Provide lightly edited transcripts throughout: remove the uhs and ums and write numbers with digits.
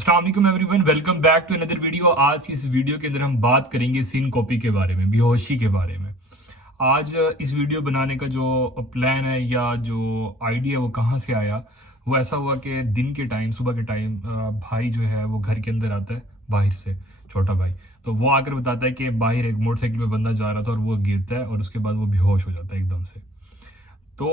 अस्सलाम वालेकुम everyone, welcome back to another video. आज की इस वीडियो के अंदर हम बात करेंगे सिनकोपी के बारे में, बेहोशी के बारे में। आज इस वीडियो बनाने का जो प्लान है या जो आइडिया वो कहाँ से आया, वो ऐसा हुआ कि दिन के टाइम, सुबह के टाइम भाई जो है वो घर के अंदर आता है बाहर से, छोटा भाई। तो वो आकर बताता है कि बाहर एक मोटरसाइकिल पे बंदा जा रहा था और वो गिरता है और उसके बाद वो बेहोश हो जाता है एकदम से। तो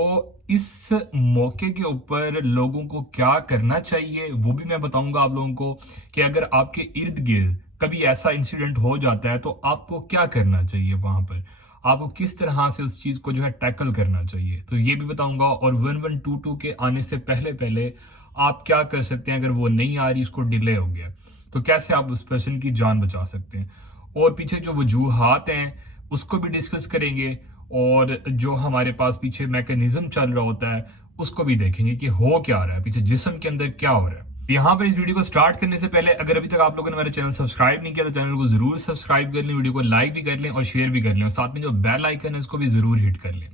इस मौके के ऊपर लोगों को क्या करना चाहिए वो भी मैं बताऊंगा आप लोगों को, कि अगर आपके इर्द गिर्द कभी ऐसा इंसिडेंट हो जाता है तो आपको क्या करना चाहिए, वहां पर आपको किस तरह से उस चीज को जो है टैकल करना चाहिए, तो ये भी बताऊंगा। और 1122 के आने से पहले पहले आप क्या कर सकते हैं, अगर वो नहीं आ रही, उसको डिले हो गया, तो कैसे आप उस पर्सन की जान बचा सकते हैं। और पीछे जो वजूहात हैं उसको भी डिस्कस करेंगे, और जो हमारे पास पीछे मैकेनिज्म चल रहा होता है उसको भी देखेंगे कि हो क्या रहा है पीछे, जिस्म के अंदर क्या हो रहा है। यहाँ पर इस वीडियो को स्टार्ट करने से पहले अगर अभी तक आप लोगों ने मेरा चैनल सब्सक्राइब नहीं किया तो चैनल को जरूर सब्सक्राइब कर लें, वीडियो को लाइक भी कर लें और शेयर भी कर लें, और साथ में जो बेल आइकन है उसको भी जरूर हिट कर लें।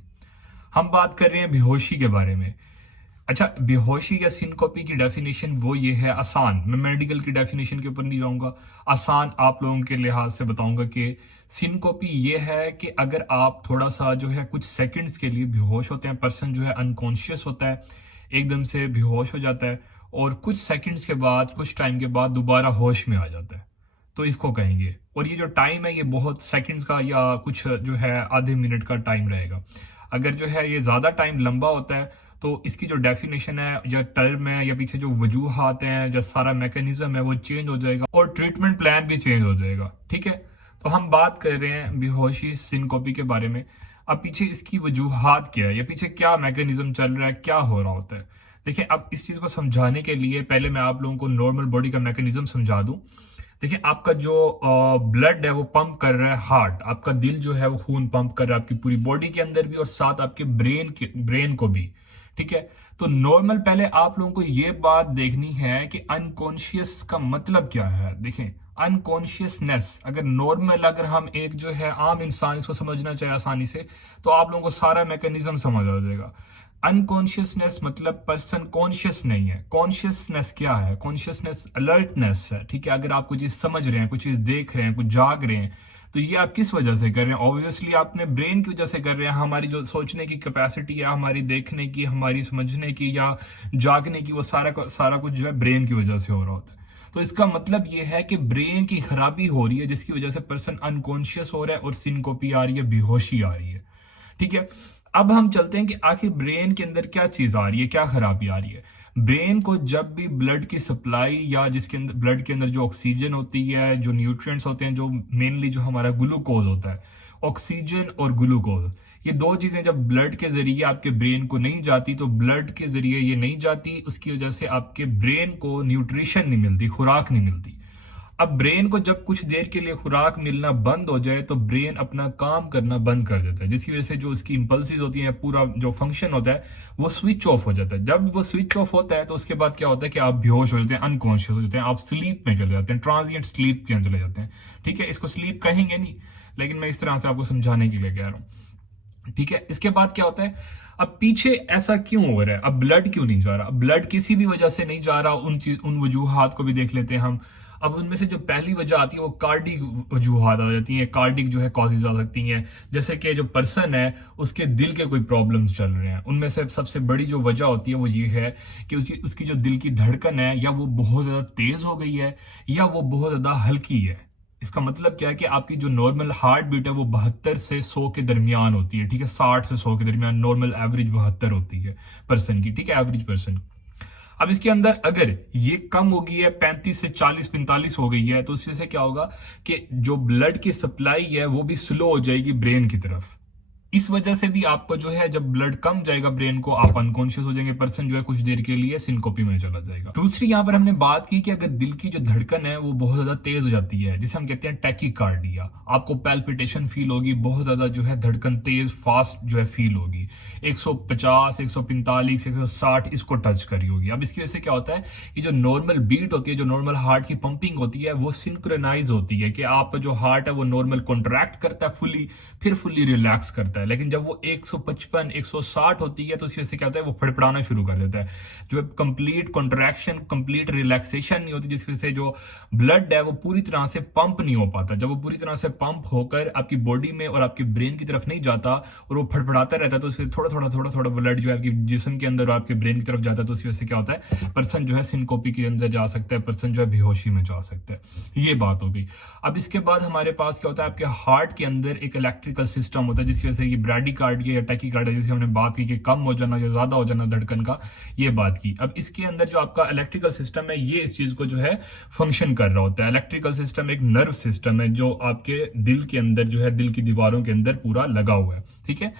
हम बात कर रहे हैं बेहोशी के बारे में। अच्छा, बेहोशी या सिनकोपी की डेफिनेशन वो ये है, आसान, मैं मेडिकल की डेफिनेशन के ऊपर नहीं जाऊंगा, आसान आप लोगों के लिहाज से बताऊंगा कि सिनकोपी ये है कि अगर आप थोड़ा सा जो है कुछ सेकंड्स के लिए बेहोश होते हैं, पर्सन जो है अनकॉन्शियस होता है, एकदम से बेहोश हो जाता है और कुछ सेकंड्स के बाद, कुछ टाइम के बाद दोबारा होश में आ जाता है, तो इसको कहेंगे। और ये जो टाइम है ये बहुत सेकंड्स का या कुछ जो है आधे मिनट का टाइम रहेगा। अगर जो है ये ज्यादा टाइम लंबा होता है तो इसकी जो डेफिनेशन है या टर्म है या पीछे जो वजूहात हैं या सारा मैकेनिज्म है वो चेंज हो जाएगा और ट्रीटमेंट प्लान भी चेंज हो जाएगा। ठीक है, तो हम बात कर रहे हैं बेहोशी सिनकोपी के बारे में। अब पीछे इसकी वजूहात क्या है या पीछे क्या मैकेनिज्म चल रहा है, क्या हो रहा होता है। देखिए, अब इस चीज को समझाने के लिए पहले मैं आप लोगों को नॉर्मल बॉडी का मैकेनिज्म समझा दूं। देखिए, आपका जो ब्लड है वो पंप कर रहा है, हार्ट, आपका दिल जो है वो खून पंप कर रहा है आपकी पूरी बॉडी के अंदर भी और साथ आपके ब्रेन को भी। ठीक है, तो नॉर्मल पहले आप लोगों को ये बात देखनी है कि अनकॉन्शियस का मतलब क्या है। देखें, अनकॉन्शियसनेस, अगर नॉर्मल, अगर हम एक जो है आम इंसान इसको समझना चाहे आसानी से, तो आप लोगों को सारा मैकेनिज्म समझ आ जाएगा। अनकॉन्शियसनेस मतलब पर्सन कॉन्शियस नहीं है। कॉन्शियसनेस क्या है? कॉन्शियसनेस अलर्टनेस है। ठीक है, अगर आप कुछ चीज समझ रहे हैं, कुछ चीज देख रहे हैं, कुछ जाग रहे हैं, तो ये आप किस वजह से कर रहे हैं? ऑब्वियसली आपने ब्रेन की वजह से कर रहे हैं। हमारी जो सोचने की कैपेसिटी है, हमारी देखने की, हमारी समझने की या जागने की, वो सारा कुछ जो है ब्रेन की वजह से हो रहा होता है। तो इसका मतलब ये है कि ब्रेन की खराबी हो रही है जिसकी वजह से पर्सन अनकॉन्शियस हो रहा है और सिनकोपी आ रही है, बेहोशी आ रही है। ठीक है, अब हम चलते हैं कि आखिर ब्रेन के अंदर क्या चीज आ रही है, क्या खराबी आ रही है। ब्रेन को जब भी ब्लड की सप्लाई या जिसके अंदर ब्लड के अंदर जो ऑक्सीजन होती है, जो न्यूट्रिएंट्स होते हैं, जो मेनली जो हमारा ग्लूकोज होता है, ऑक्सीजन और ग्लूकोज, ये दो चीजें जब ब्लड के जरिए आपके ब्रेन को नहीं जाती, तो ब्लड के जरिए ये नहीं जाती, उसकी वजह से आपके ब्रेन को न्यूट्रिशन नहीं मिलती, खुराक नहीं मिलती। अब ब्रेन को जब कुछ देर के लिए खुराक मिलना बंद हो जाए तो ब्रेन अपना काम करना बंद कर देता है, जिसकी वजह से जो उसकी इंपल्सिस होती हैं, पूरा जो फंक्शन होता है वो स्विच ऑफ हो जाता है। जब वो स्विच ऑफ होता है तो उसके बाद क्या होता है कि आप बेहोश हो जाते हैं, अनकॉन्शियस हो जाते हैं, आप स्लीप में चले जाते हैं, ट्रांजिएंट स्लीप के अंदर चले जाते हैं। ठीक है, इसको स्लीप कहेंगे नहीं, लेकिन मैं इस तरह से आपको समझाने के लिए कह रहा हूँ। ठीक है, इसके बाद क्या होता है, अब पीछे ऐसा क्यों हो रहा है, अब ब्लड क्यों नहीं जा रहा? ब्लड किसी भी वजह से नहीं जा रहा, उन वजूहात को भी देख लेते हैं हम। अब उनमें से जो पहली वजह आती है वो कार्डिक वजूहात आ जाती हैं, कार्डिक जो है कॉजेज आ सकती हैं, जैसे कि जो पर्सन है उसके दिल के कोई प्रॉब्लम्स चल रहे हैं। उनमें से सबसे बड़ी जो वजह होती है वो ये है कि उसकी जो दिल की धड़कन है या वो बहुत ज्यादा तेज हो गई है या वो बहुत ज्यादा हल्की है। इसका मतलब क्या है कि आपकी जो नॉर्मल हार्ट बीट है वो 72 से 100 के दरमियान होती है। ठीक है, 60 से 100 के दरमियान नॉर्मल एवरेज 72 होती है पर्सन की। ठीक है, एवरेज पर्सन। अब इसके अंदर अगर ये कम हो गई है, 35 से 40 45 हो गई है, तो उससे से क्या होगा कि जो ब्लड की सप्लाई है वो भी स्लो हो जाएगी ब्रेन की तरफ। इस वजह से भी आपको जो है, जब ब्लड कम जाएगा ब्रेन को, आप अनकॉन्शियस हो जाएंगे, पर्सन जो है कुछ देर के लिए सिनकोपी में चला जाएगा। दूसरी यहां पर हमने बात की कि अगर दिल की जो धड़कन है वो बहुत ज्यादा तेज हो जाती है, जिसे हम कहते हैं टैकीकार्डिया, आपको पैल्पिटेशन फील होगी, बहुत ज्यादा जो है धड़कन तेज फास्ट जो है फील होगी, 150 145 160 इसको टच करी होगी। अब इसकी वजह से क्या होता है, ये जो नॉर्मल बीट होती है, जो नॉर्मल हार्ट की पंपिंग होती है, वो सिंक्रोनाइज होती है कि आपका जो हार्ट है वो नॉर्मल कॉन्ट्रैक्ट करता है फुली, फिर फुल्ली रिलैक्स करता है। है, लेकिन जब वो 155 160 होती है तो उसकी वजह से क्या होता है, वो फड़फड़ाना शुरू कर देता है। जो कंप्लीट कॉन्ट्रैक्शन, कंप्लीट रिलैक्सेशन नहीं होती, जिसकी वजह से जो ब्लड है वो पूरी तरह से पंप नहीं हो पाता। जब वो पूरी तरह से पंप होकर आपकी बॉडी में और आपकी ब्रेन की तरफ नहीं जाता और वो फड़फड़ाता रहता है, तो उससे थोड़ा थोड़ा ब्लड जो है आपकी जिस्म के अंदर और आपके ब्रेन की तरफ जाता है, तो उसकी वजह से क्या होता है, पर्सन जो है सिनकोपी के अंदर जा सकता है, पर्सन जो है बेहोशी में जा सकता है। ये बात हो गई। अब इसके बाद हमारे पास क्या होता है, आपके हार्ट के अंदर एक इलेक्ट्रिकल सिस्टम होता है, जिसकी वजह से ये ब्रैडीकार्डिया या टैकीकार्डिया, जैसे हमने बात की कि कम हो जाना या ज्यादा हो जाना धड़कन का, ये बात की। अब इसके अंदर जो आपका इलेक्ट्रिकल सिस्टम है, ये इस चीज को जो है फंक्शन कर रहा होता है। इलेक्ट्रिकल सिस्टम एक नर्व सिस्टम है जो आपके दिल के अंदर जो है, दिल की दीवारों के अंदर पूरा लगा हुआ है, ठीक है।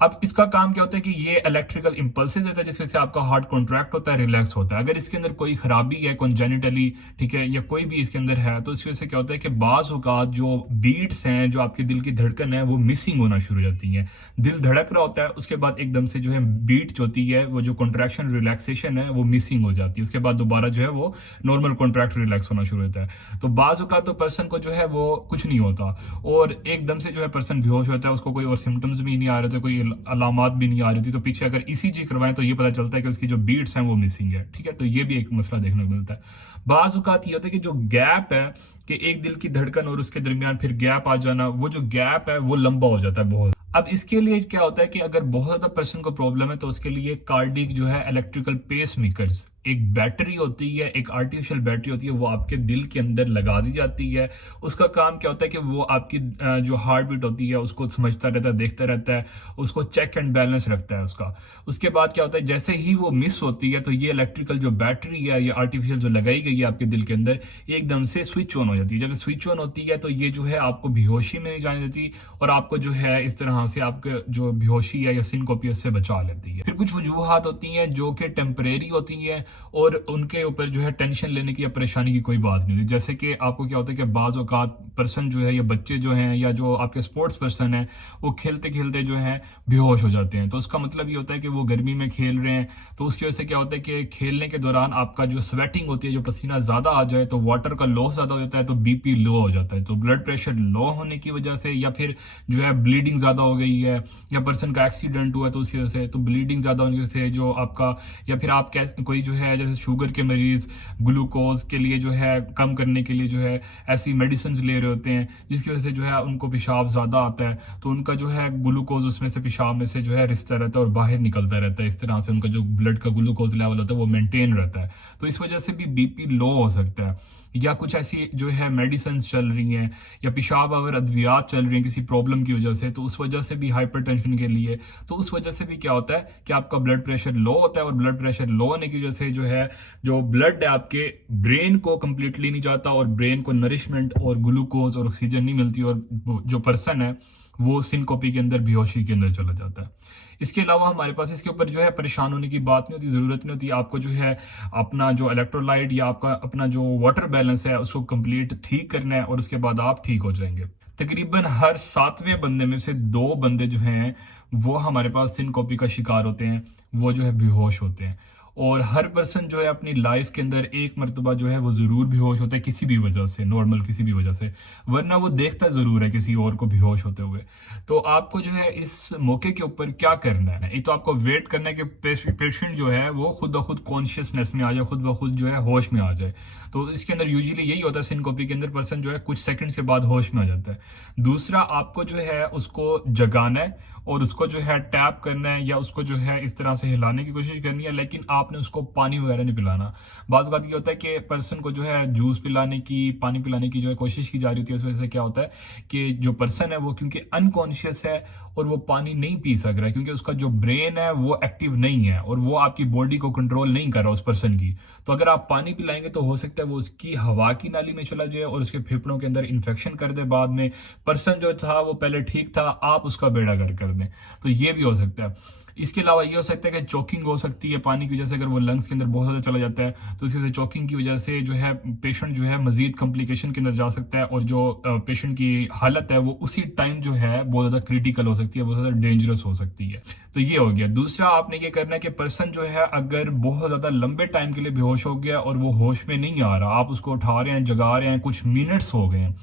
अब इसका काम क्या होता है कि ये इलेक्ट्रिकल इंपल्सेस देता है, जिसकी वजह से आपका हार्ट कॉन्ट्रैक्ट होता है, रिलैक्स होता है। अगर इसके अंदर कोई खराबी है कॉन्जेनिटली, ठीक है, या कोई भी इसके अंदर है, तो इसकी वजह से क्या होता है कि बाज औकात जो बीट्स हैं, जो आपके दिल की धड़कन है, वो मिसिंग होना शुरू हो जाती है। दिल धड़क रहा होता है, उसके बाद एकदम से जो है बीट जो होती है, वो जो कॉन्ट्रैक्शन रिलैक्सेशन है, वो मिसिंग हो जाती है। उसके बाद दोबारा जो है वो नॉर्मल कॉन्ट्रैक्ट रिलैक्स होना शुरू होता है। तो बाज औकात तो पर्सन को जो है वो कुछ नहीं होता और एकदम से जो है पर्सन बेहोश होता है, उसको कोई और सिम्टम्स भी नहीं आ रहे थे, कोई अलामात भी नहीं आ रही थी, तो पीछे अगर ईसीजी करवाएं तो ये पता चलता है कि उसकी जो बीट्स हैं वो मिसिंग है, ठीक है। तो ये भी एक मसला देखने को मिलता है। बाज औकात ये होता है कि जो गैप है कि एक दिल की धड़कन और उसके दरमियान फिर गैप आ जाना, वो जो गैप है वो लंबा हो जाता है बहुत। अब इसके लिए क्या होता है कि अगर बहुत ज्यादा पर्सन को प्रॉब्लम है, तो उसके लिए कार्डिक जो है इलेक्ट्रिकल पेस मेकर्स, एक बैटरी होती है, एक आर्टिफिशियल बैटरी होती है, वो आपके दिल के अंदर लगा दी जाती है। उसका काम क्या होता है कि वो आपकी जो हार्ट बीट होती है उसको समझता रहता है, देखता रहता है, उसको चेक एंड बैलेंस रखता है उसका। उसके बाद क्या होता है, जैसे ही वो मिस होती है, तो ये इलेक्ट्रिकल जो बैटरी है, ये आर्टिफिशियल जो लगाई गई है आपके दिल के अंदर, एकदम से स्विच ऑन हो जाती है। जब स्विच ऑन होती है तो ये जो है आपको बेहोशी में नहीं जाने देती और आपको जो है इस तरह से आपके जो बेहोशी है या सिनकोपी से बचा लेती है। फिर कुछ वजूहात होती हैं जो कि टेम्परेरी होती हैं और उनके ऊपर जो है टेंशन लेने की या परेशानी की कोई बात नहीं होती। जैसे कि आपको क्या होता है कि बाज औकात पर्सन जो है या बच्चे जो हैं या जो आपके स्पोर्ट्स पर्सन है, वो खेलते खेलते जो है बेहोश हो जाते हैं। तो उसका मतलब ये होता है कि वो गर्मी में खेल रहे हैं, तो उसकी वजह से क्या होता है कि खेलने के दौरान आपका जो स्वेटिंग होती है, जो पसीना ज्यादा आ जाए, तो वाटर का लॉस ज्यादा हो जाता है, तो बीपी लो हो जाता है। तो ब्लड प्रेशर लो होने की वजह से, या फिर जो है ब्लीडिंग ज्यादा हो गई है, या पर्सन का एक्सीडेंट हुआ तो उसकी वजह से, तो ब्लीडिंग ज्यादा होने की वजह से जो आपका, या फिर आप कोई जो है जैसे शुगर के मरीज ग्लूकोज के लिए जो है कम करने के लिए जो है ऐसी मेडिसिन ले रहे होते हैं, जिसकी वजह से जो है उनको पेशाब ज्यादा आता है, तो उनका जो है ग्लूकोज उसमें से पेशाब में से जो है रिसता रहता है और बाहर निकलता रहता है। इस तरह से उनका जो ब्लड का ग्लूकोज लेवल होता है वो मेंटेन रहता है, तो इस वजह से भी बीपी लो हो सकता है। या कुछ ऐसी जो है मेडिसिन चल रही हैं, या पेशाब अगर अद्वियात चल रही हैं किसी प्रॉब्लम की वजह से, तो उस वजह से भी हाइपरटेंशन के लिए, तो उस वजह से भी क्या होता है कि आपका ब्लड प्रेशर लो होता है, और ब्लड प्रेशर लो होने की वजह से जो है जो ब्लड है आपके ब्रेन को कंप्लीटली नहीं जाता, और ब्रेन को नरिशमेंट और ग्लूकोज और ऑक्सीजन नहीं मिलती, और जो पर्सन है वो सिनकोपी के अंदर, बेहोशी के अंदर चला जाता है। इसके अलावा हमारे पास इसके ऊपर जो है परेशान होने की बात नहीं होती, जरूरत नहीं होती। आपको जो है अपना जो इलेक्ट्रोलाइट या आपका अपना जो वाटर बैलेंस है उसको कंप्लीट ठीक करना है, और उसके बाद आप ठीक हो जाएंगे। तकरीबन हर 7वें बंदे में से 2 बंदे जो हैं वो हमारे पास सिनकोपी का शिकार होते हैं, वो जो है बेहोश होते हैं। और हर पर्सन जो है अपनी लाइफ के अंदर एक मरतबा जो है वो जरूर बेहोश होता है, किसी भी वजह से, नॉर्मल किसी भी वजह से, वरना वो देखता जरूर है किसी और को बेहोश होते हुए। तो आपको जो है इस मौके के ऊपर क्या करना है, एक तो आपको वेट करना है कि पेशेंट जो है वो खुद ब खुद कॉन्शियसनेस में आ जाए, खुद ब खुद जो है होश में आ जाए। तो इसके अंदर यूजुअली यही होता है, सिनकोपी के अंदर पर्सन जो है कुछ सेकंड्स के बाद होश में आ जाता है। दूसरा, आपको जो है उसको जगाना है और उसको जो है टैप करना है, या उसको जो है इस तरह से हिलाने की कोशिश करनी है, लेकिन आपने उसको पानी वगैरह नहीं पिलाना। बात ये होता है कि पर्सन को जो है जूस पिलाने की, पानी पिलाने की जो है कोशिश की जा रही होती है, उस वजह से क्या होता है कि जो पर्सन है वो क्योंकि अनकॉन्शियस है और वो पानी नहीं पी सक रहा है, क्योंकि उसका जो ब्रेन है वो एक्टिव नहीं है और वो आपकी बॉडी को कंट्रोल नहीं कर रहा उस पर्सन की। तो अगर आप पानी पिलाएंगे तो हो सकता है वो उसकी हवा की नाली में चला जाए और उसके फेफड़ों के अंदर इन्फेक्शन कर दे। बाद में पर्सन जो था वो पहले ठीक था, आप उसका बेड़ा गर्क कर दें, तो ये भी हो सकता है। इसके अलावा ये हो सकता है कि चोकिंग हो सकती है पानी की वजह से, अगर वो लंग्स के अंदर बहुत ज्यादा चला जाता है तो इसकी वजह से चोकिंग की वजह से जो है पेशेंट जो है मजीद कॉम्प्लिकेशन के अंदर जा सकता है, और जो पेशेंट की हालत है वो उसी टाइम जो है बहुत ज्यादा क्रिटिकल हो सकती है, बहुत ज्यादा डेंजरस हो सकती है। तो ये हो गया। दूसरा, आपने ये करना है कि पर्सन जो है अगर बहुत ज्यादा लंबे टाइम के लिए बेहोश हो गया और वो होश में नहीं आ रहा, आप उसको उठा रहे हैं, जगा रहे हैं, कुछ मिनट्स हो गए हैं,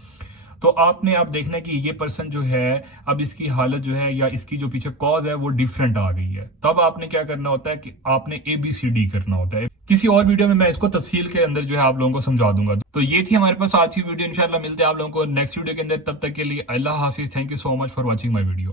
तो आपने आप देखना है कि ये पर्सन जो है अब इसकी हालत जो है या इसकी जो पीछे कॉज है वो डिफरेंट आ गई है। तब आपने क्या करना होता है कि आपने ABCD करना होता है। किसी और वीडियो में मैं इसको तफसील के अंदर जो है आप लोगों को समझा दूंगा। तो ये थी हमारे पास आज की वीडियो। इंशाल्लाह मिलते हैं आप लोगों को नेक्स्ट वीडियो के अंदर। तब तक के लिए अल्लाह हाफिज। Thank you so much for watching my video.